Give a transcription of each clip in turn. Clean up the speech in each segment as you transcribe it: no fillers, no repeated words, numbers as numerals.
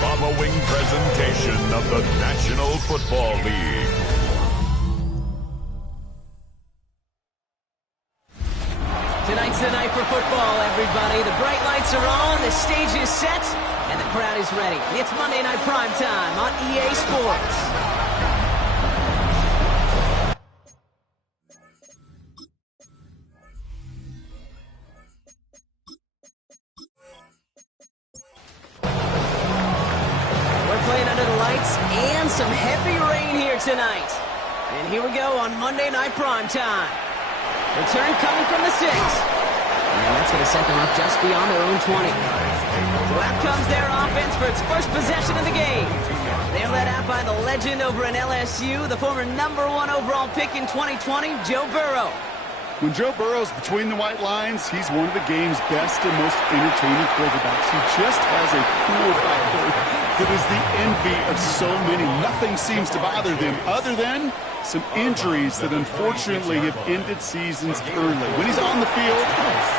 following presentation of the National Football League. Tonight's the night for football, everybody. The bright lights are on, the stage is set, and the crowd is ready. It's Monday Night Primetime on EA Sports. We're playing under the lights and some heavy rain here tonight. And here we go on Monday Night Primetime. Return coming from the 6. And that's going to set them up just beyond their own 20. So out comes their offense for its first possession of the game. They're led out by the legend over in LSU, the former #1 overall pick in 2020, Joe Burrow. When Joe Burrow's between the white lines, he's one of the game's best and most entertaining quarterbacks. He just has a cool factor that is the envy of so many. Nothing seems to bother them other than some injuries that unfortunately have ended seasons early. When he's on the field,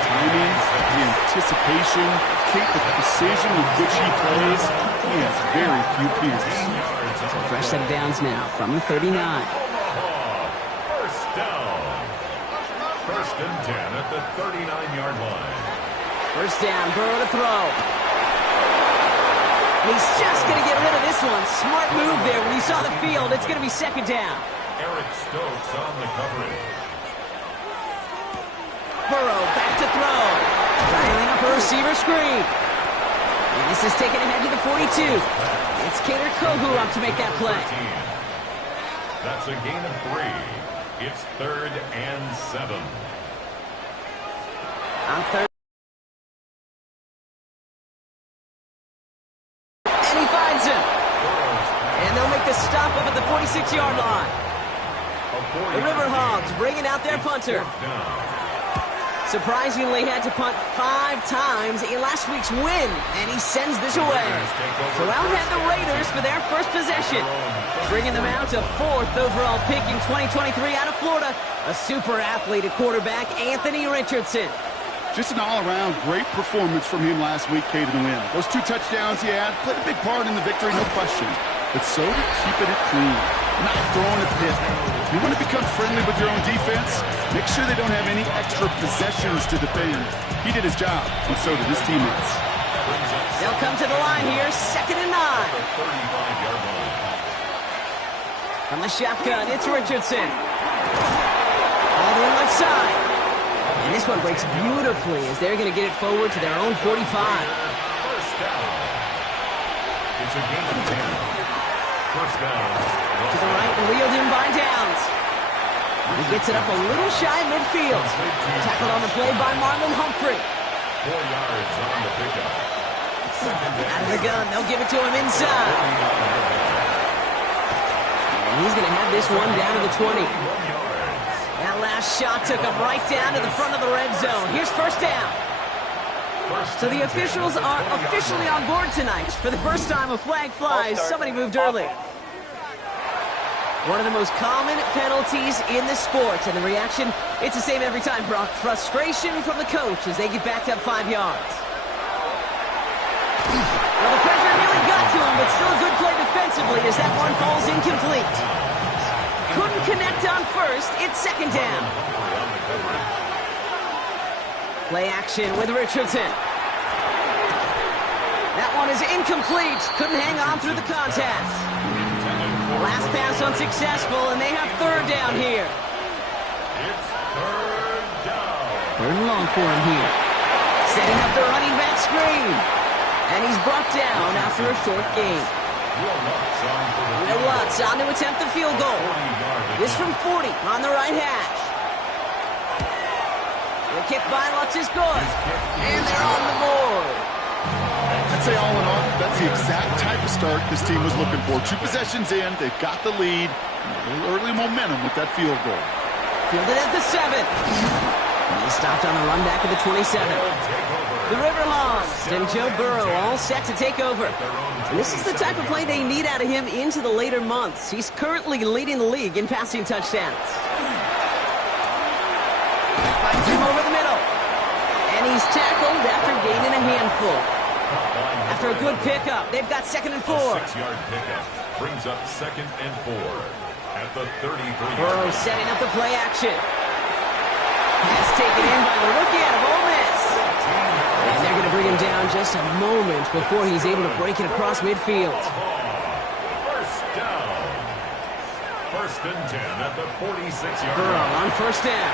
timing, the anticipation, the precision with which he plays, he has very few peers. So fresh set of downs now from the 39. First down. First and 10 at the 39-yard line. First down, Burrow to throw. He's just going to get rid of this one. Smart move there. When he saw the field, it's going to be second down. Eric Stokes on the coverage. Burrow back to throw. Dialing up a receiver screen. And this is taken ahead to the 42. It's Kader Kohu up to make that play. That's a gain of 3. It's 3rd and 7. On third. And he finds him. And they'll make the stop up at the 46-yard line. The River Hogs bringing out their punter. Surprisingly had to punt 5 times in last week's win, and he sends this away. So out head the Raiders for their first possession. Bringing them out to 4th overall pick in 2023 out of Florida. A super athlete at quarterback, Anthony Richardson. Just an all-around great performance from him last week, Kate, in the win. Those 2 touchdowns he had played a big part in the victory, no question. But so did keeping it clean, not throwing a pick. You want to become friendly with your own defense? Make sure they don't have any extra possessions to defend. He did his job, and so did his teammates. They'll come to the line here, 2nd and 9. From the shotgun, it's Richardson. All the way left side. And this one breaks beautifully as they're going to get it forward to their own 45. First down. It's a gain of 10. First down. To the right, wheeled in by Downs. He gets it up a little shy midfield. Tackled on the play by Marlon Humphrey. 4 yards on the pickup. Out of the gun, they'll give it to him inside. And he's going to have this one down to the 20. That last shot took him right down to the front of the red zone. Here's first down. So the officials are officially on board tonight. For the first time, a flag flies. Somebody moved early. One of the most common penalties in the sport. And the reaction, it's the same every time, Brock. Frustration from the coach as they get backed up 5 yards. Well, the pressure nearly got to him, but still a good play defensively as that one falls incomplete. Couldn't connect on first. It's second down. Play action with Richardson. That one is incomplete. Couldn't hang on through the contact. Last pass unsuccessful, and they have 3rd down here. It's 3rd down. 3rd and long for him here. Setting up the running back screen. And he's brought down after a short gain. Will Lutz on to attempt the field goal. This from 40 on the right hash. The kick by Lutz is good. And they're on the board. I'd say all in all, that's the exact type of start this team was looking for. 2 possessions in, they've got the lead. A little early momentum with that field goal. Fielded at the 7. And he stopped on the run back at the 27. The River Hogs and Joe Burrow all set to take over. And this is the type of play they need out of him into the later months. He's currently leading the league in passing touchdowns. Finds him over the middle. And he's tackled after gaining a handful. After a good pickup, they've got 2nd and 4. A 6-yard pickup brings up 2nd and 4 at the 33-yard Burrow line. setting up the play action. That's taken in by the rookie out of Ole Miss. And they're going to bring him down just a moment before he's able to break it across midfield. First down. 1st and 10 at the 46-yard Burrow line. on 1st down.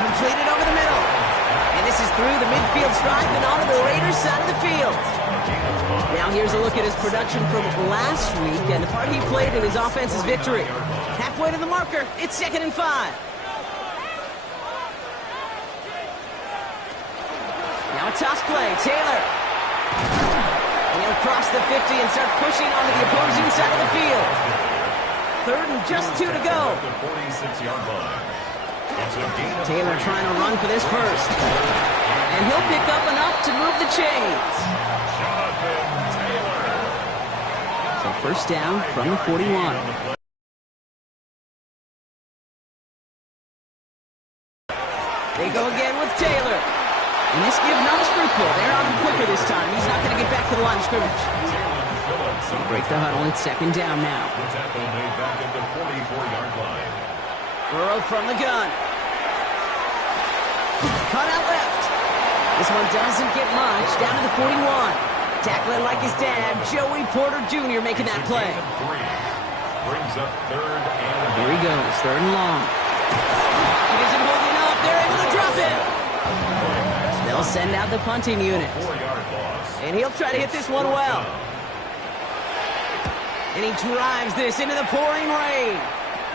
Completed over the middle. And this is through the midfield stripe and onto the Raiders side of the field. Now here's a look at his production from last week and the part he played in his offense's victory. Halfway to the marker, it's 2nd and 5. Now a toss play, Taylor. And he'll cross the 50 and start pushing onto the opposing side of the field. 3rd and just 2 to go. At the 46-yard line. It's a gain of Taylor 3. trying to run for this first. And he'll pick up enough to move the chains. Jonathan Taylor. So 1st down from the 41. They go again with Taylor. And this give not as fruitful. They're on him quicker this time. He's not going to get back to the line of scrimmage. They break the huddle. It's 2nd down now. The tackle made back at the 44-yard line. Burrow from the gun. Cut out left. This one doesn't get much. Down to the 41. Tackling like his dad, Joey Porter Jr. making that play. Gain of 3. Brings up 3rd and Here he goes, 3rd and long. He isn't holding up. They're able to drop it. They'll send out the punting unit. 4-yard loss. And he'll try to hit this one well. And he drives this into the pouring rain.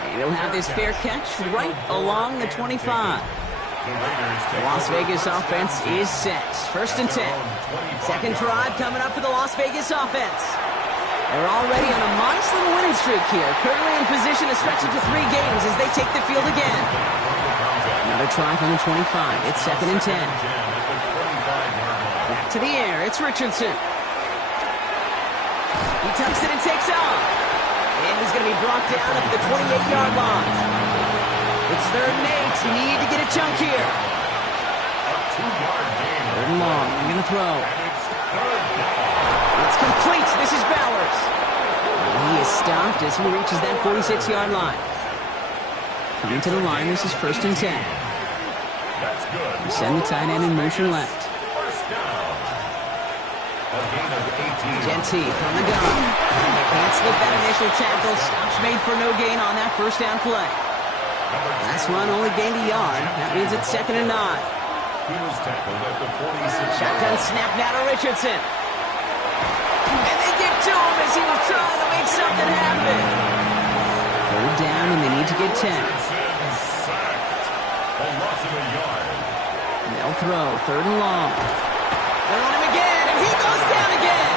And he'll have this fair catch right along the 25. The Las Vegas offense is set. 1st and 10. 2nd drive coming up for the Las Vegas offense. They're already on a modest little winning streak here. Currently in position to stretch it to 3 games as they take the field again. Another try from the 25. It's 2nd and 10. Back to the air. It's Richardson. He tucks it and takes off. And he's going to be brought down at the 28-yard line. It's 3rd and 8. Need to get a chunk here. 3rd and long. They're going to throw. It's complete. This is Bowers. And he is stopped as he reaches that 46-yard line. Coming to the line, this is 1st and 10. That's good. We send the tight end in motion left. First down. A gain of 18. Genty from the gun. Can't slip that initial tackle. Stops made for no gain on that 1st down play. Last one only gained a yard. That means it's 2nd and 9. He was tackled at the 46. Shotgun snap now to Richardson. And they get to him as he was trying to make something happen. 3rd down, and they need to get 10. Sacked. A loss of a yard. They'll throw. 3rd and long. They're on him again, and he goes down again.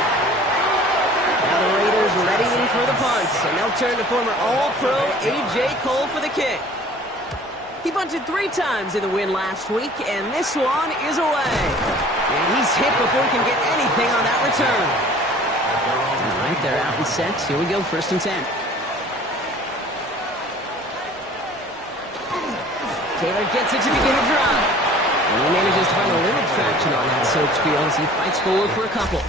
Now the Raiders readying for the punts, and they'll turn to former All-Pro A.J. Cole for the kick. He bunted 3 times in the win last week, and this one is away. And he's hit before he can get anything on that return. All right, they're out and set. Here we go, 1st and 10. Taylor gets it to begin the drive. And he manages to find a little traction on that soaked field as he fights forward for a couple.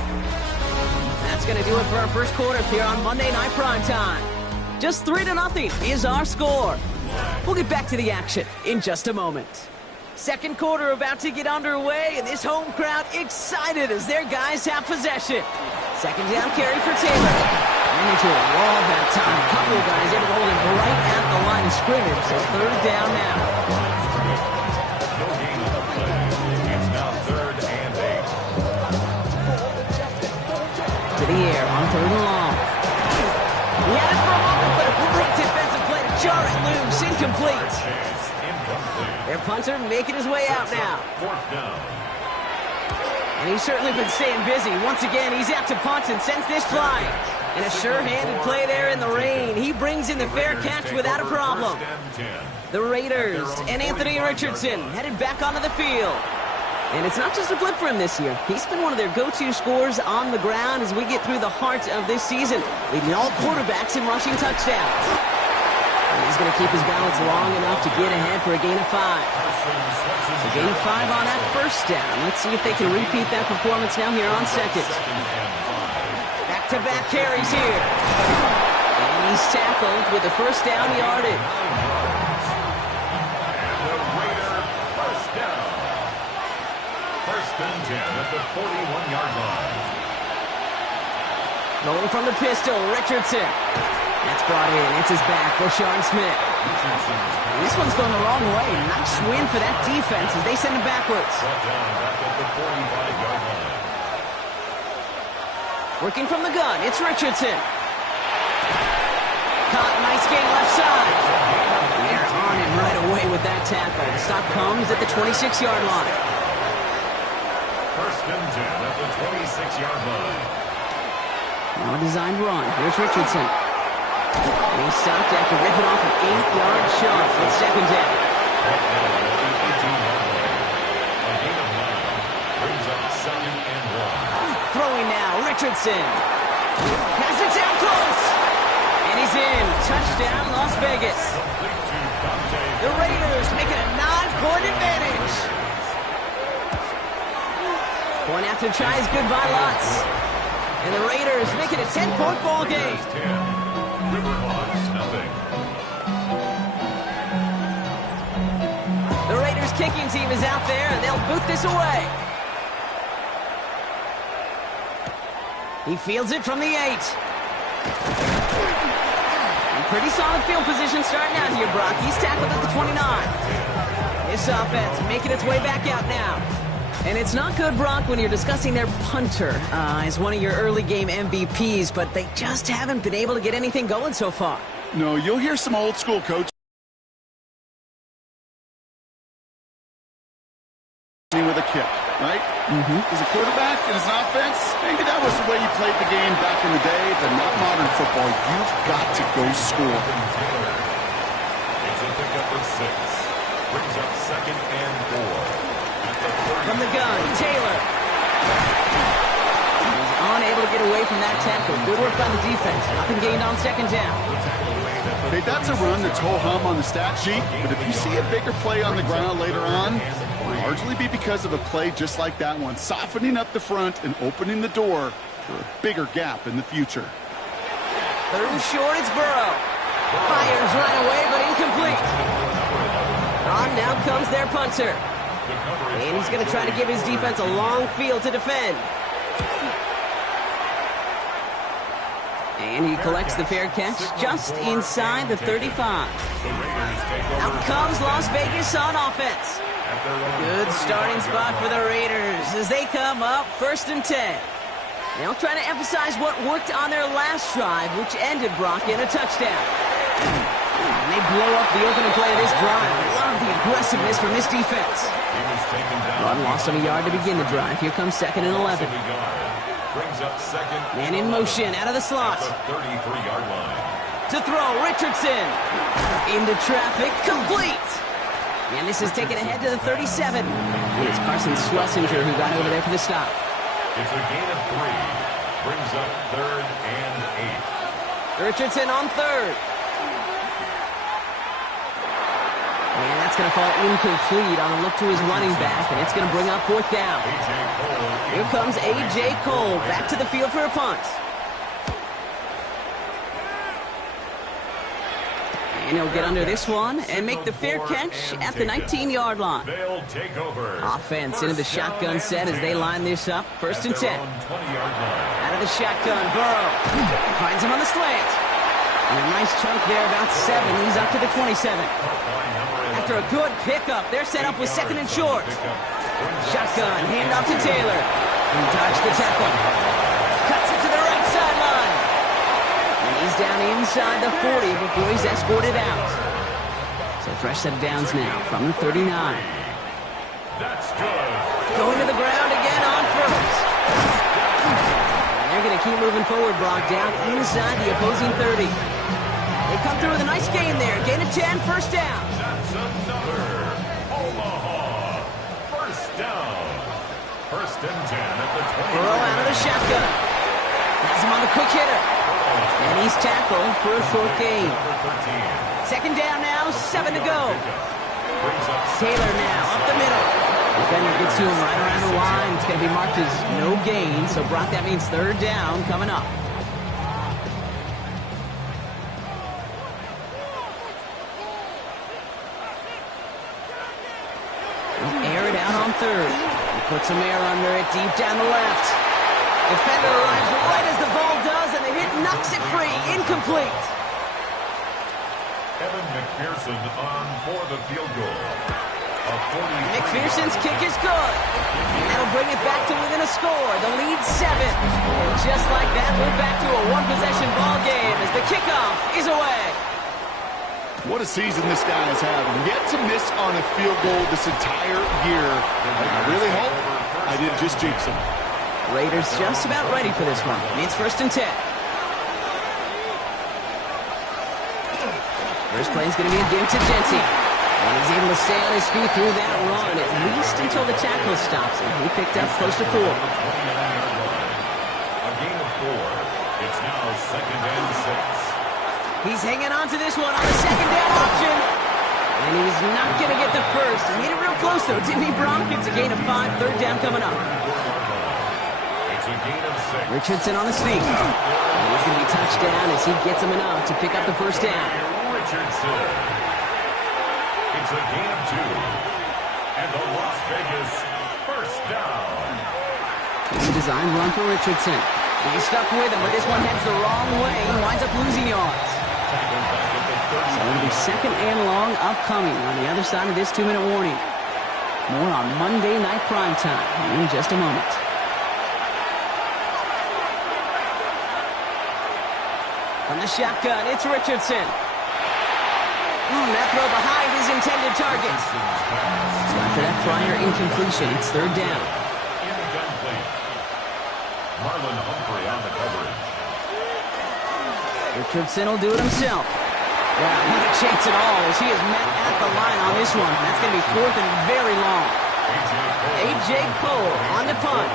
That's going to do it for our first quarter here on Monday Night Primetime. Just 3-0 is our score. We'll get back to the action in just a moment. 2nd quarter about to get underway, and this home crowd excited as their guys have possession. 2nd down carry for Taylor. Ran into a wall that time. A couple of guys able to hold him right at the line of scrimmage, so 3rd down now. No gain on the play. It's now 3rd and 8. To the air on 3rd and long. He had it for a moment, but a great defensive play to jar it loose. Incomplete. Chance incomplete. Their punter making his way out now. 4th down. And he's certainly been staying busy. Once again, he's out to punt and sends this flying. And a sure-handed play there in the rain. He brings in the fair catch without a problem. The Raiders and Anthony Richardson headed back onto the field. And it's not just a blip for him this year. He's been one of their go-to scorers on the ground as we get through the heart of this season, leading all quarterbacks in rushing touchdowns. And He's going to keep his balance long enough to get ahead for a gain of 5. So gain of 5 on that first down. Let's see if they can repeat that performance now here on second. Back-to-back carries here. And he's tackled with the first down yardage. And the Raider first down. First and 10 at the 41-yard line. Rolling from the pistol, Richardson. That's brought in. It's his back, Roshan Smith. And this one's going the wrong way. Nice win for that defense as they send him backwards. Brought down back at the 45-yard line. Working from the gun, it's Richardson. Caught, nice gain left side. And they're on him right away with that tackle. The stop comes at the 26-yard line. First and 10 at the 26-yard line. Now a designed run. Here's Richardson. And he's stopped after ripping off an 8-yard shot. It's second down. Brought down at the 18-yard line. A gain of 9 brings up second and 1. Throwing now, Richardson. Has it down close. And he's in. Touchdown, Las Vegas. Complete to Dante. The Raiders making a 9-point advantage. Point after try is good by lots. And the Raiders make it a 10-point ball game. 10. Riverhawks, nothing. The Raiders kicking team is out there, and they'll boot this away. He fields it from the 8. And pretty solid field position starting out here, Brock. He's tackled at the 29. This offense making its way back out now. And it's not good, Brock, when you're discussing their punter as one of your early game MVPs, but they just haven't been able to get anything going so far. No, you'll hear some old school coaches with a kick, right? As a quarterback in his offense, maybe that was the way you played the game back in the day, but not modern football. You've got to go score. It's a pickup of 6. Brings up second and 4. From the gun, Taylor. He's unable to get away from that tackle. Good work by the defense. Nothing gained on second down. Hey, that's a run that's ho-hum on the stat sheet, but if you see a bigger play on the ground later on, it'll largely be because of a play just like that one, softening up the front and opening the door for a bigger gap in the future. Third and short, it's Burrow. Fires right away, but incomplete. On now comes their punter. And he's going to try to give his defense a long field to defend. And he collects the fair catch just inside the 35. Out comes Las Vegas on offense. Good starting spot for the Raiders as they come up first and 10. They'll try to emphasize what worked on their last drive, which ended, Brock, in a touchdown. And they blow up the opening play of this drive. Love the aggressiveness from this defense. Run lost on a yard to begin the drive. Here comes second and 11. Man in motion out of the slot. 33-yard line. To throw, Richardson. Into traffic, complete. And this is taken ahead to the 37. And it's Carson Schlesinger who got over there for the stop. It's a gain of 3. Brings up third and 8. Richardson on third. And that's going to fall incomplete on a look to his running back, and it's going to bring up fourth down. Here comes A.J. Cole back to the field for a punt. And he'll get under this one and make the fair catch at the 19-yard line. They'll take over. Offense into the shotgun set as they line this up. First and 10. 20-yard line. Out of the shotgun, Burrow finds him on the slant. And a nice chunk there, about 7. He's up to the 27. After a good pickup, they're set up with second and short. Shotgun, handoff to Taylor. He dodged the tackle. Cuts it to the right sideline. And he's down inside the 40 before he's escorted out. So fresh set of downs now from the 39. That's good. Going to the ground again on first. And they're going to keep moving forward, Brock, down inside the opposing 30. They come through with a nice gain there. Gain of 10, first down. That's another Omaha first down. First and 10 at the 20. Burrow out of the shotgun. Has him on the quick hitter. And he's tackled for a short gain. Number 13. Second down now, 7 to go. Taylor now up the middle. Defender gets to him right around the line. It's going to be marked as no gain. So, Brock, that means third down coming up. Air it out on third. He puts some air under it deep down the left. Defender arrives right as the ball does, and the hit knocks it free. Incomplete. Evan McPherson on for the field goal. McPherson's kick is good. And that'll bring it back to within a score. The lead's 7. And just like that, we're back to a one-possession ball game as the kickoff is away. What a season this guy has had. Yet to miss on a field goal this entire year. I really hope I didn't just jinx him. Raiders just about ready for this one. It's 1st and 10. First play is going to be a give to Jenty. And he's able to stay on his feet through that run, at least until the tackle stops him. He picked up close to 4. A gain of 4. It's now 2nd and 6. He's hanging on to this one on the second down option. And he was not going to get the first. He made it real close, though, didn't he, Bronk? It's a gain of 5. Third down coming up. It's a gain of 6. Richardson on the sneak. And he's going to be touched down as he gets him enough to pick up the first down. Richardson. It's a gain of 2. And the Las Vegas first down. It's a design run for Richardson. He's stuck with him, but this one heads the wrong way. He winds up losing yards. So it'll be 2nd and long upcoming on the other side of this 2-minute warning. More on Monday Night Primetime in just a moment. From the shotgun, it's Richardson. That throw behind his intended target. So after that prior incompletion, it's third down. Incomplete. Marlon Humphrey on the coverage. Richardson will do it himself. Wow, not a chance at all as he is met at the line on this one. That's going to be 4th and very long. A.J. Cole on the punt.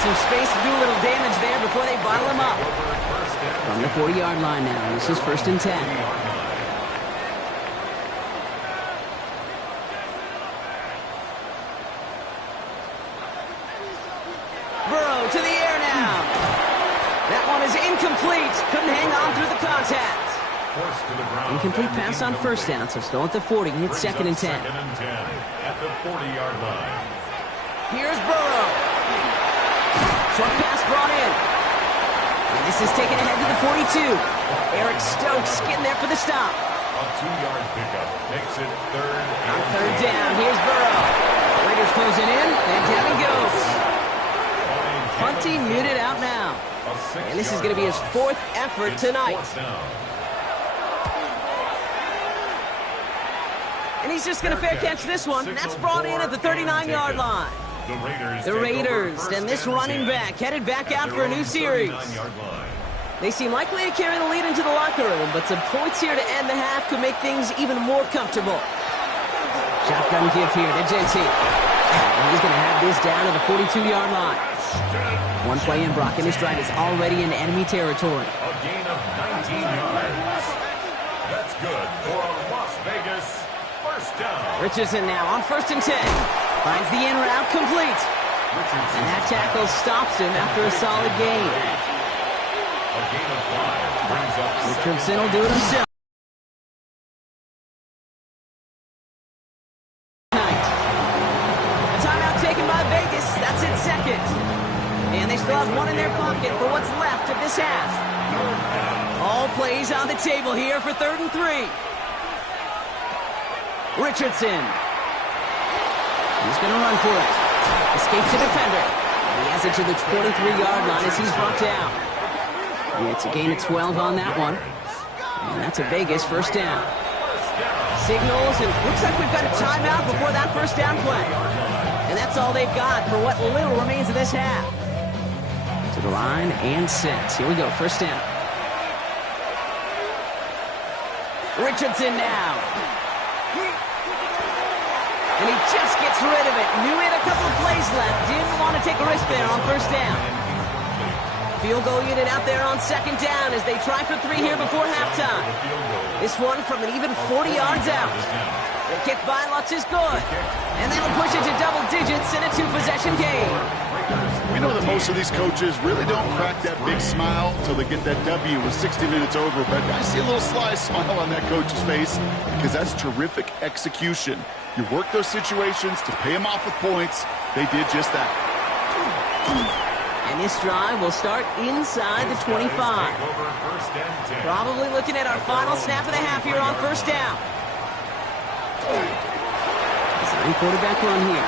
Some space to do a little damage there before they bottle him up. From the 40-yard line now, this is 1st and 10. Burrow to the air now. That one is incomplete. Couldn't hang on through the contact. Incomplete pass on first down, so still at the 40. It's 2nd and 10. At the 40-yard line. Here's Burrow. Short pass brought in. And this is taken ahead to the 42. Eric Stokes getting there for the stop. A 2-yard pickup makes it 3rd. On 3rd down, here's Burrow. Raiders closing in, and down he goes. Punting muted out now. And this is going to be his 4th effort tonight. And he's just going to fair catch this one. That's brought in at the 39-yard line. The Raiders, and this running back headed back out for a new series. They seem likely to carry the lead into the locker room, but some points here to end the half could make things even more comfortable. Shotgun give here to Jenty. And he's going to have this down to the 42-yard line. One play in, Brock, and this drive is already in enemy territory. A gain of 19 yards. That's good for a Las Vegas first down. Richardson now on 1st and 10. Finds the in route complete. And that tackle stops him after a solid gain. A gain of 5 brings up Richardson will do it himself. A timeout taken by Vegas. That's it, 2nd. And they still have one in their pocket for what's left of this half. All plays on the table here for 3rd and 3. Richardson. He's going to run for it. Escapes the defender. And he has it to the 23-yard line as he's brought down. Yeah, it's a gain of 12 on that one. And that's a Vegas first down. Signals, and looks like we've got a timeout before that first down play. And that's all they've got for what little remains of this half. To the line and set. Here we go, first down. Richardson now. And he just gets rid of it. Knew he had a couple of plays left. Didn't want to take a risk there on first down. Field goal unit out there on second down as they try for 3 here before halftime. This one from an even 40 yards out. The kick by Lutz is good. And that'll push it to double digits in a 2-possession game. We know that most of these coaches really don't crack that big smile until they get that W with 60 minutes over, but I see a little sly smile on that coach's face because that's terrific execution. You work those situations to pay them off with points. They did just that. And this drive will start inside the 25. Probably looking at our final snap of the half here on first down. Design quarterback run here.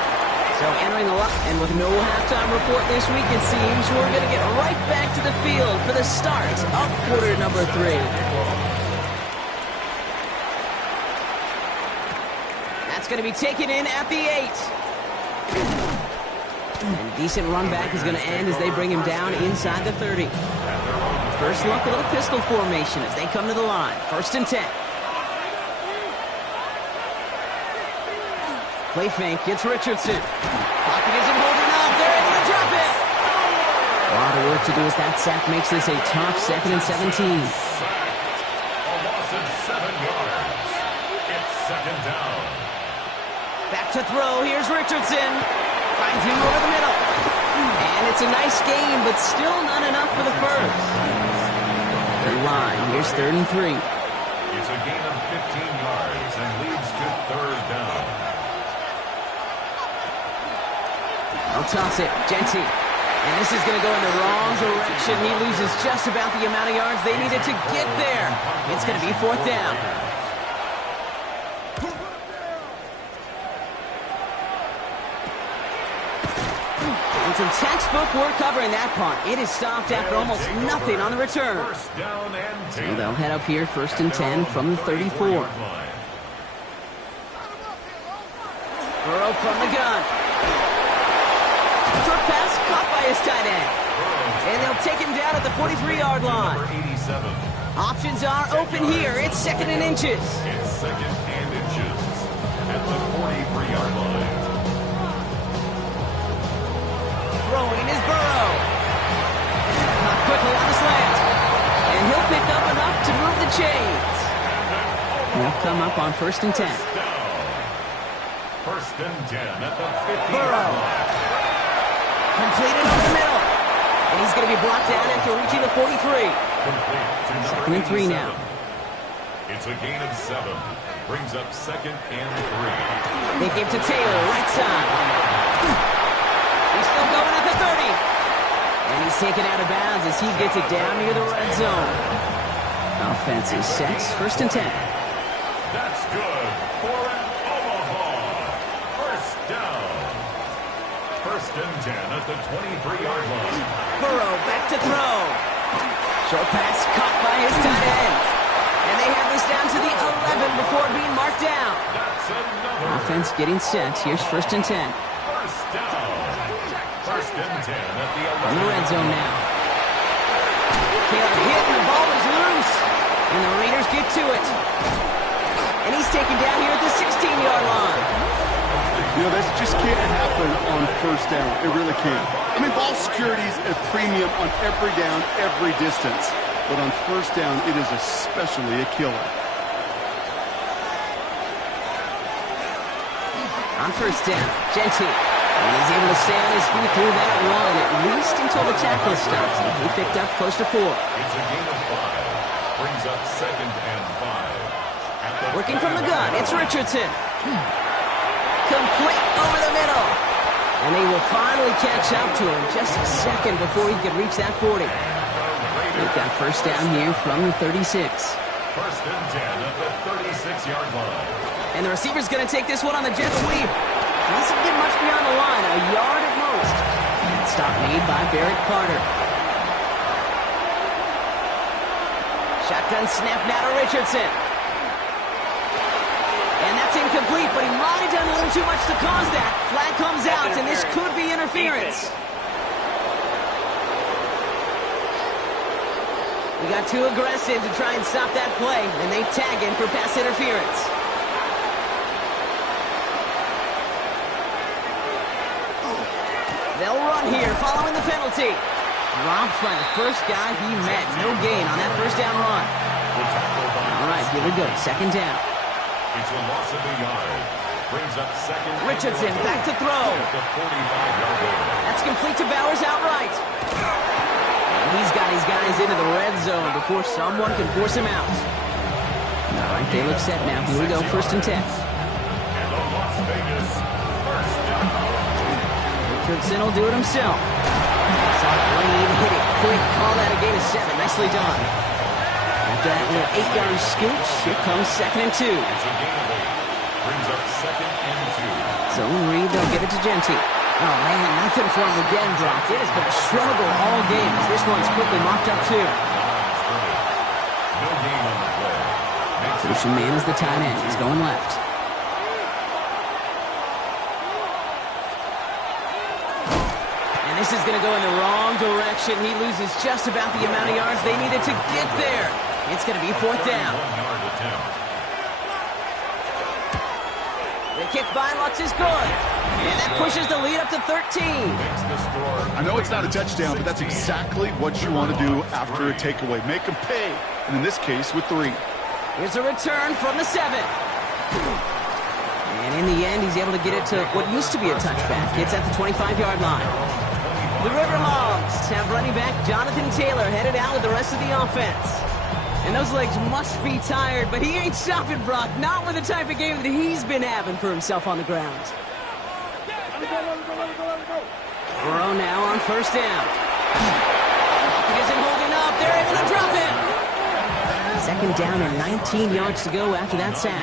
So entering the line, and with no halftime report this week, it seems we're going to get right back to the field for the start of quarter number 3. That's going to be taken in at the 8. And decent run back is going to end as they bring him down inside the 30. First look, a little pistol formation as they come to the line. First and 10. Play fake, it's Richardson. Pocket isn't holding up, they're able to drop it. A lot of work to do as that sack makes this a tough 2nd and 17. A loss of 7 yards. It's 2nd down. Back to throw, here's Richardson. Finds him over the middle. And it's a nice game, but still not enough for the first. Third line, here's 3rd and 3. It's a gain of 15 yards and leads to 3rd down. I'll toss it, Genty. And this is going to go in the wrong direction. He loses just about the amount of yards they needed to get there. It's going to be 4th down. And some textbook work covering that punt. It is stopped after almost nothing on the return. So they'll head up here, 1st and 10 from the 34. Burrow from the gun. Short pass caught by his tight end. And they'll take him down at the 43-yard line. Options are open here. It's 2nd and inches. It's 2nd and inches at the 43-yard line. Throwing is Burrow. Not quickly on the slant. And he'll pick up enough to move the chains. They'll come up on 1st and 10. 1st and 10 at the 50-yard Burrow. line. Completed over the middle. And he's going to be brought down after reaching the 43. Complete to 2nd and 3 now. It's a gain of 7. Brings up 2nd and 3. They give to Taylor, right side. He's still going at the 30. And he's taken out of bounds as he gets it down near the red zone. Offense is set. 1st and 10. That's good for an Omaha. 1st down. 1st and 10 at the 23-yard line. Burrow back to throw. Short pass caught by his tight end. And they have this down to the 11 before being marked down. That's another. Offense getting set. Here's 1st and 10. 1st down. 1st and 10 at the 11. In the red zone now. Taylor hit and the ball is loose. And the Raiders get to it. And he's taken down here at the 16-yard line. You know, that just can't happen on 1st down. It really can't. I mean, ball security is a premium on every down, every distance. But on 1st down, it is especially a killer. On 1st down, Genty. And he's able to stay on his feet through that run, at least until the tackle stops. And he picked up close to 4. It's a gain of 5. Brings up 2nd and 5. Working from the gun, it's Richardson. Complete over the middle. And they will finally catch up to him just a second before he can reach that 40. They've got 1st down here from the 36. 1st and 10 at the 36-yard line. And the receiver's going to take this one on the jet sweep. Doesn't get much beyond the line, a yard at most. And stop made by Barrett Carter. Shotgun snap now to Richardson. And that's incomplete, but he might have done a little too much to cause that. Flag comes out, and this could be interference. He got too aggressive to try and stop that play, and they tag him for pass interference. run here following the penalty. Dropped by the first guy he met. No gain on that first down run. All right, here we go. Second down. It's a loss of a yard. Brings up second. Richardson back to throw. At the 45-yard line. That's complete to Bowers outright. And he's got his guys into the red zone before someone can force him out. All right, they look set now. Here we go, 1st and 10. And the Las Vegas first down. Richardson will do it himself. Saw Lane hit it quick. Call that a gain of 7. Nicely done. After that little 8-yard scooch, here comes 2nd and 2. It's a gain of 8. Brings up 2nd and 2. Zone read, they'll give it to Genty. Oh, man, nothing for him again, Brock. It has been a struggle all game as this one's quickly mopped up, too. No gain on the play. Station man is the tight end. He's going left. And this is going to go in the wrong direction. He loses just about the amount of yards they needed to get there. It's going to be 4th down. The kick by Lutz is good. And that pushes the lead up to 13. I know it's not a touchdown, but that's exactly what you want to do after a takeaway. Make them pay, and in this case, with 3. Here's a return from the 7. And in the end, he's able to get it to what used to be a touchback. It's at the 25-yard line. The River Hogs have running back Jonathan Taylor headed out with the rest of the offense. And those legs must be tired, but he ain't stopping, Brock. Not with the type of game that he's been having for himself on the ground. Burrow now on 1st down. He isn't holding up. They're able to drop him. 2nd down and 19 yards to go after that sack.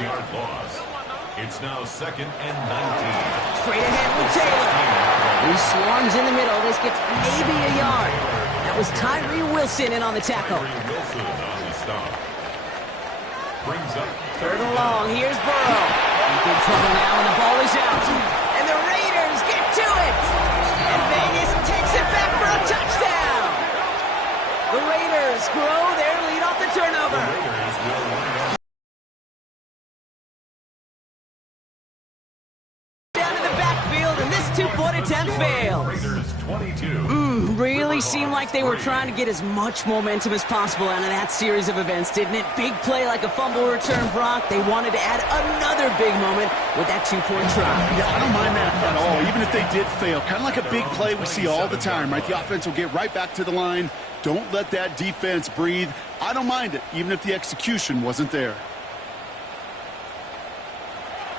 It's now 2nd and 19. Straight ahead with Taylor. He swarms in the middle. This gets maybe a yard. That was Tyree Wilson in on the tackle. Wilson on the stop. Brings up 3rd and long. Here's Burrow. In big trouble now, and the ball is out. And the Raiders get to it. And Vegas takes it back for a touchdown. The Raiders grow their lead off the turnover. Raiders will line up. Down in the backfield, and this 2-point attempt fails. Raiders 22. Really seemed like they were trying to get as much momentum as possible out of that series of events, didn't it? Big play like a fumble return, Brock. They wanted to add another big moment with that 2-point try. Yeah, I don't mind that at all, even if they did fail. Kind of like a big play we see all the time, right? The offense will get right back to the line. Don't let that defense breathe. I don't mind it, even if the execution wasn't there.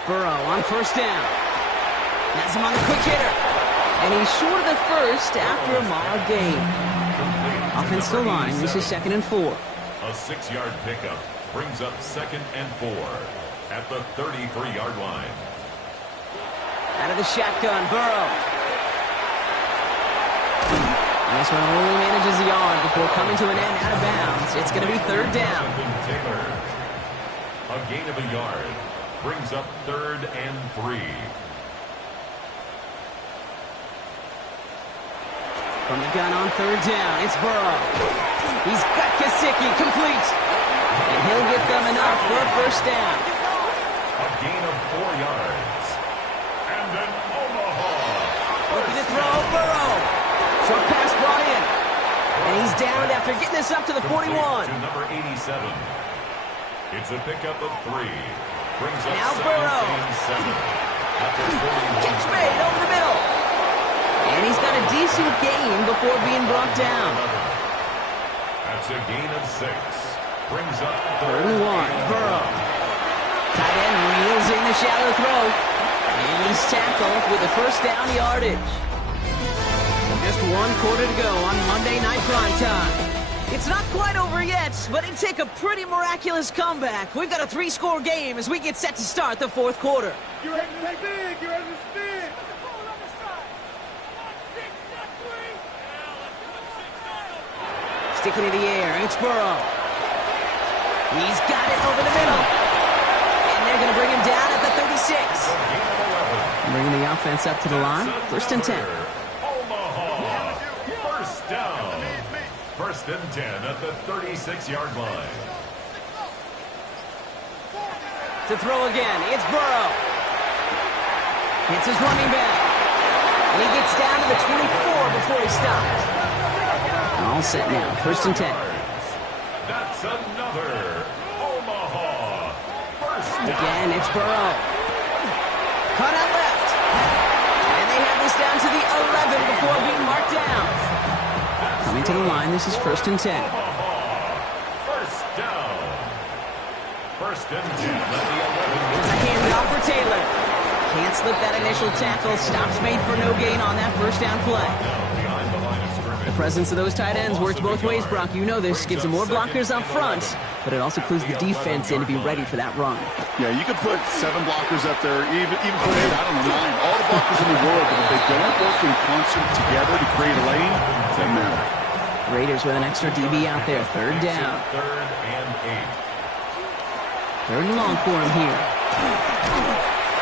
Burrow on 1st down. Has him on the quick hitter. And he's short of the first after a mild gain. Offensive line, this is 2nd and 4. A 6-yard pickup brings up 2nd and 4 at the 33-yard line. Out of the shotgun, Burrow. And this one only manages the yard before coming to an end out of bounds. It's going to be 3rd down. Taylor. A gain of a yard brings up 3rd and 3. From the gun on 3rd down, it's Burrow. He's got Gesicki complete. And he'll get them enough for a 1st down. A gain of 4 yards. And an Omaha. Looking to throw, Burrow. Short pass brought in. And he's down after getting this up to the 41. To number 87. It's a pickup of 3. Brings up Now 2nd Burrow. and 7. After 41. Catch made over the middle. And he's got a decent gain before being brought down. That's a gain of 6. Brings up 3rd and 1. Burrow. Tight end reels in the shallow throw. And he's tackled with the 1st down yardage. So just 1 quarter to go on Monday Night Primetime. It's not quite over yet, but it'd take a pretty miraculous comeback. We've got a 3-score game as we get set to start the 4th quarter. You're ready to take big. You're ready to spin. Sticking in the air, it's Burrow. He's got it over the middle. And they're going to bring him down at the 36. Bringing the offense up to the line. 1st and 10. Omaha. 1st down. 1st and 10 at the 36-yard line. To throw again, it's Burrow. It's his running back. And he gets down to the 24 before he stopped. All set now, 1st and 10. That's another Omaha. First down. Again, it's Burrow. Cut out left. And they have this down to the 11 before being marked down. Coming to the line, this is 1st and 10. First down. 1st and 10 at the 11. There's a handoff for Taylor. Can't slip that initial tackle. Stops made for no gain on that 1st down play. Behind the line of scrimmage. The presence of those tight ends works both ways, Brock. You know this. Gives them more blockers up front, but it also clues the defense in to be ready for that run. Yeah, you could put 7 blockers up there, even put 8, I don't know, 9. All the blockers in the world, but if they don't work in concert together to create a lane, it doesn't matter. Raiders with an extra DB out there. 3rd down. 3rd and 8. 3rd and long for him here.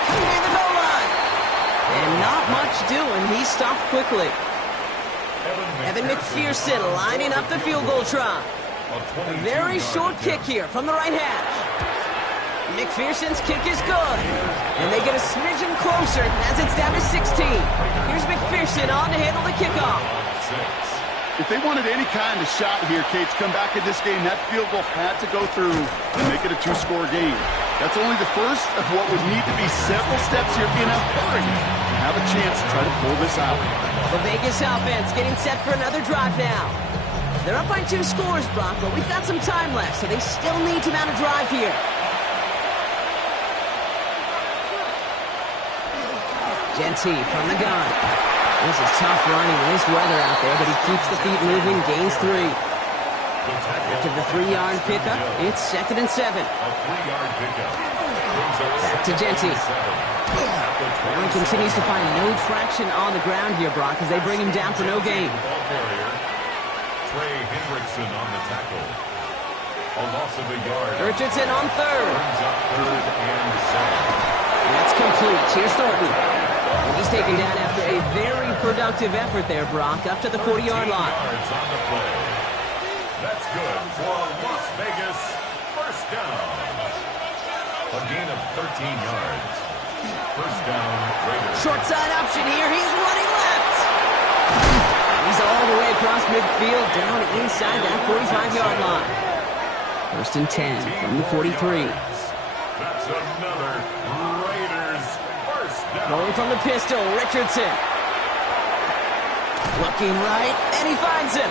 Near the goal line. And not much doing. He stopped quickly. Evan McPherson lining up the field goal try. A very short kick here from the right hash. McPherson's kick is good. And they get a smidgen closer as it's down to 16. Here's McPherson on to handle the kickoff. If they wanted any kind of shot here, Kate, to come back in this game, that field goal had to go through and make it a 2-score game. That's only the first of what would need to be several steps here in a hurry to have a chance to try to pull this out. The Vegas offense getting set for another drive now. They're up by 2 scores, Brock, but we've got some time left, so they still need to mount a drive here. Genty from the gun. This is tough running in this weather out there, but he keeps the feet moving, gains 3. After the 3-yard pickup, it's 2nd and 7. Back to Genty. Now he continues to find no traction on the ground here, Brock, as they bring him down for no gain. Trey Hendrickson on the tackle. A loss of a yard. Richardson on 3rd. Brings up 3rd and 7. That's complete. Here's Thornton. And he's taken down after a very productive effort there, Brock, up to the 40-yard line. Yards on the play. That's good for Las Vegas. First down. A gain of 13 yards. First down, Raiders. Short side option here. He's running left. He's all the way across midfield, down inside that 45-yard line. 1st and 10 from the 43. That's another Raiders first down. Rolling from the pistol, Richardson. Looking right, and he finds him.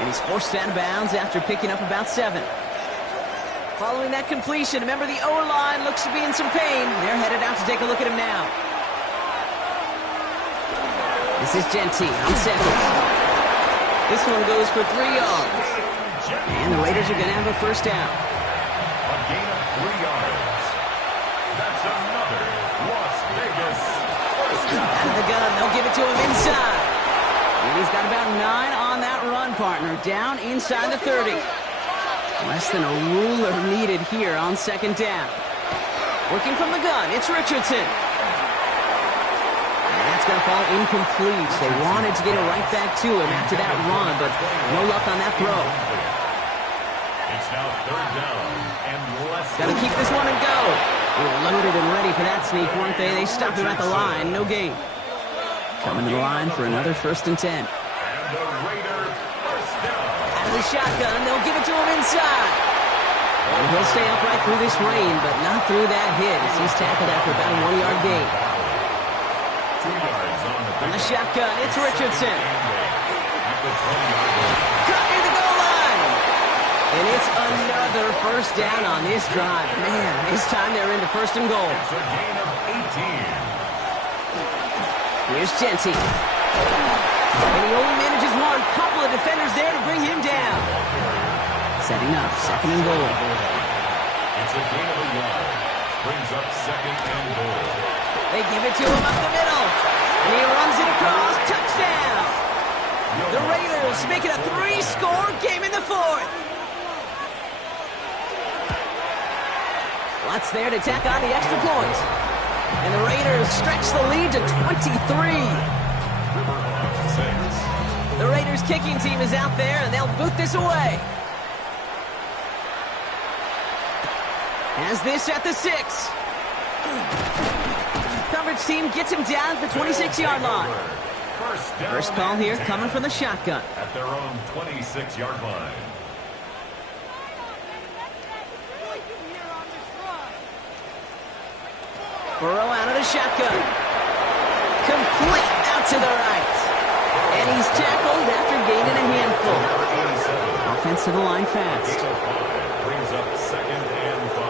And he's forced out of bounds after picking up about 7. Following that completion, remember the O-line looks to be in some pain. They're headed out to take a look at him now. This is Genty on 2nd. This one goes for 3 yards. And the Raiders are going to have a first down. A gain of 3 yards. That's another Las Vegas first down. Out of the gun, they'll give it to him inside. And he's got about 9 on that run, partner, down inside the 30. Less than a ruler needed here on 2nd down. Working from the gun, it's Richardson. And that's going to fall incomplete. They wanted to get it right back to him after that run, but no luck on that throw. It's now 3rd down and less. Got to keep this one and go. They were loaded and ready for that sneak, weren't they? They stopped him at the line, no gain. Coming to the line for another 1st and 10. And the Raider first down. Out of the shotgun, they'll give it to him inside. And he'll stay upright through this rain, but not through that hit as he's tackled after about a 1-yard gain. 2 yards on the Shotgun, it's Richardson. At the 20-yard line. Cut near the goal line. And it's another first down on this drive. Man, this time they're into 1st and goal. It's a gain of 18. Here's Genty. And he only manages one. Couple of defenders there to bring him down. Setting up, 2nd and goal. It's a gain of a yard. Brings up 2nd and goal. They give it to him up the middle. And he runs it across. Touchdown. The Raiders make it a 3-score game in the 4th. Lots there to tack on the extra point. And the Raiders stretch the lead to 23. The Raiders kicking team is out there, and they'll boot this away. Has this at the 6. coverage team gets him down at the 26-yard line. First call here coming from the shotgun. At their own 26-yard line. Burrow out of the shotgun. Complete out to the right. And he's tackled after gaining a handful. Offense to the line fast. Brings up 2nd and 5.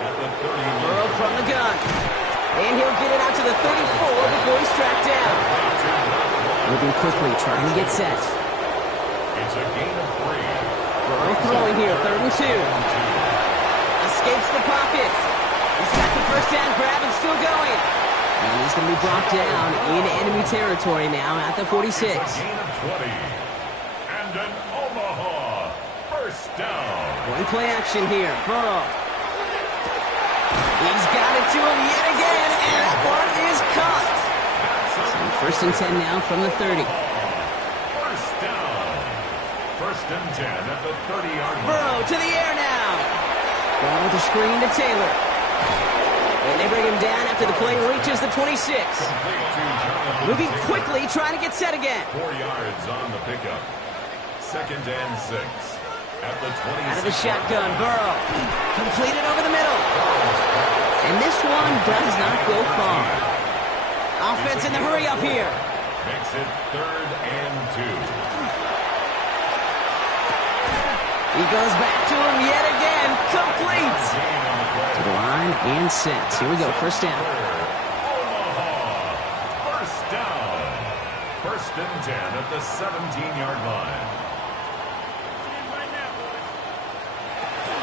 At the 30. Burrow from the gun. And he'll get it out to the 34 before he's tracked down. Moving quickly, trying to get set. It's a gain of 3. Burrow throwing here, 3rd and 2. Escapes the pocket. He's got the first down grab and still going. And he's going to be brought down in enemy territory now at the 46. It's a gain of 20. And an Omaha first down. One play action here. Burrow. He's got it to him yet again, and that one is caught. So 1st and 10 now from the 30. First down. 1st and 10 at the 30-yard line. Burrow to the air now. Going with the screen to Taylor. And they bring him down after the play reaches the 26. Moving quickly, trying to get set again. 4 yards on the pickup. 2nd and 6. At the 26. Out of the shotgun, Burrow. Completed over the middle. And this one does not go far. Offense in the hurry up here. Makes it 3rd and 2. He goes back to him yet again. Complete. To the line and set. Here we go. First down. Omaha. First down. 1st and 10 at the 17-yard line.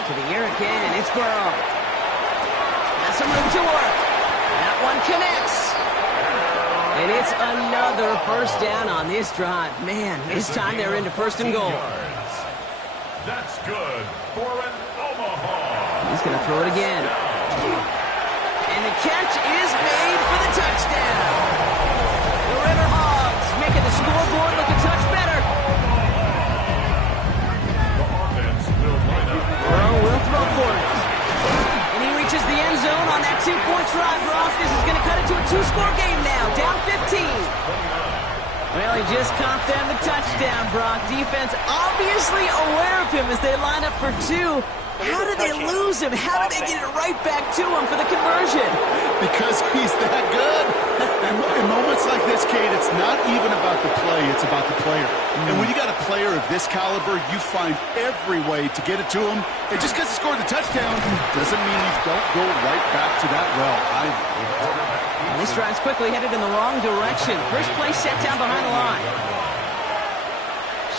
To the air again. It's Burrow. Has some room to work. That one connects. And it's another first down on this drive. Man, this time they're into 1st and goal. That's good for an Omaha. He's going to throw it again. And the catch is made for the touchdown. The River Hogs making the scoreboard look a touch better. The offense will line up. Burrow will throw for it. And he reaches the end zone on that 2-point try, Brock. This is going to cut it to a 2-score game now. Down 15. Well, he just caught them the touchdown, Brock. Defense obviously aware of him as they line up for 2. How did they lose him? How did they get it right back to him for the conversion? Because he's that good. In moments like this, Kate, it's not even about the play, it's about the player. And when you got a player of this caliber, you find every way to get it to him. And just because he scored the touchdown doesn't mean you don't go right back to that well either. And this drive's quickly headed in the wrong direction. First play set down behind the line.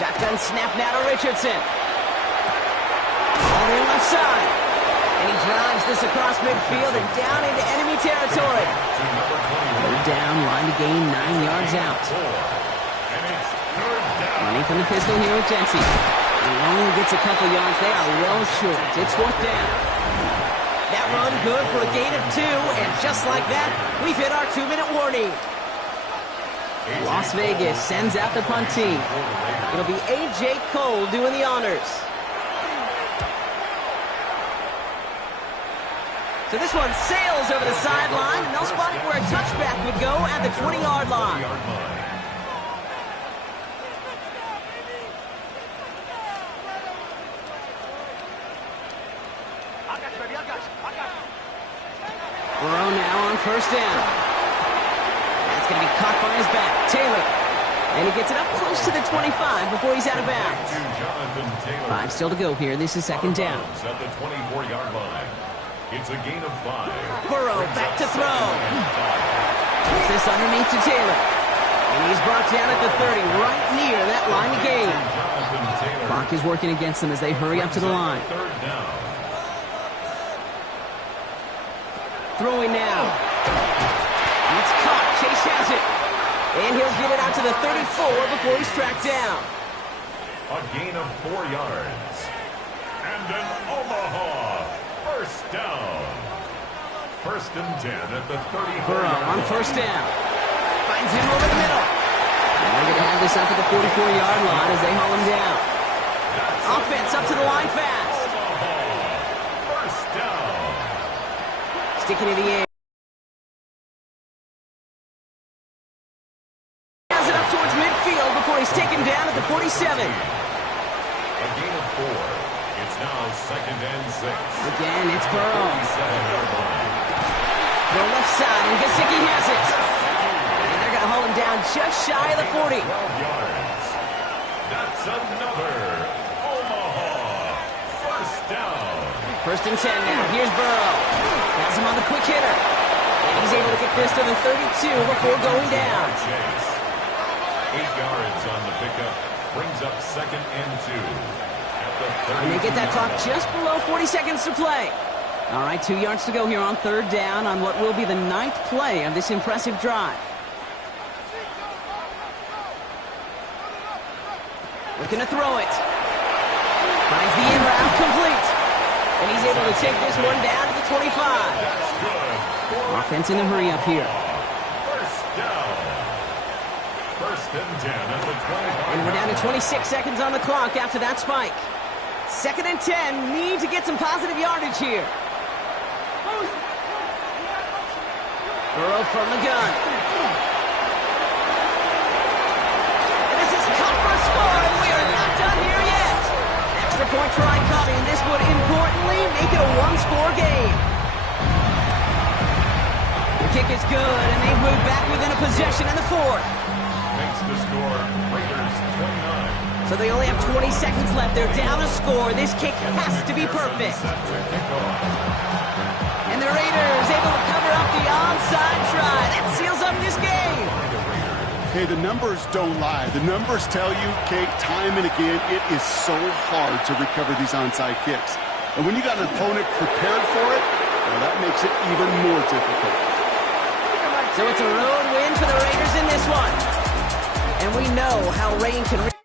Shotgun snap now to Richardson. On the left side. And he drives this across midfield and down into enemy territory. Third down, line to gain 9 yards out. Running from the pistol here with Jency. He only gets a couple yards. They are well short. It's 4th down. That run good for a gain of 2, and just like that, we've hit our 2-minute warning. Las Vegas sends out the punt team. It'll be A.J. Cole doing the honors. So this one sails over the sideline, and they'll spot it where a touchback would go at the 20-yard line. Burrow now on first down. That's going to be caught by his back. Taylor. And he gets it up close to the 25 before he's out of bounds. 5 still to go here. This is 2nd down. At the 24-yard line. It's a gain of 5. Burrow back to throw. Puts this underneath to Taylor. And he's brought down at the 30, right near that line of gain. Clock is working against them as they hurry up to the line. Throwing now. It's caught. Chase has it. And he'll get it out to the 34 before he's tracked down. A gain of 4 yards. And an Omaha first down. 1st and 10 at the 34. Burrow on first down. Finds him over the middle. And they're going to have this up at the 44-yard line as they haul him down. Offense up to the line fast. Omaha first down. Sticking in the air. down at the 47. A gain of 4. It's now 2nd and 6. Again, it's Burrow. 47-yard line. The left side, and Gesicki has it. And they're going to haul him down just shy of the 40. 12 yards. That's another Omaha first down. 1st and 10 now. Here's Burrow. Has him on the quick hitter. And he's able to get this to the 32 before going down. Chase. 8 yards on the pickup. Brings up 2nd and 2. At the 32. And they get that clock just below 40 seconds to play. All right, 2 yards to go here on 3rd down on what will be the 9th play of this impressive drive. Looking to throw it. Finds the in route complete. And he's able to take this one down to the 25. That's good. Offense in the hurry up here. First down. 1st and 10 at the 25. And we're down to 26 seconds on the clock after that spike. 2nd and 10. Need to get some positive yardage here. Burrow from the gun. And this is cut for a score, and we are not done here yet. Extra point try coming. This would importantly make it a one-score game. The kick is good, and they've moved back within a possession in the 4th. Makes the score Raiders 29. So they only have 20 seconds left. They're down a score. This kick has to be perfect. Set to kick off. And the Raiders able to cover up the onside try. That seals up this game. Okay, the numbers don't lie. The numbers tell you, Kate, time and again, it is so hard to recover these onside kicks. And when you got an opponent prepared for it, well, that makes it even more difficult. So it's a road win for the Raiders in this one. And we know how rain can...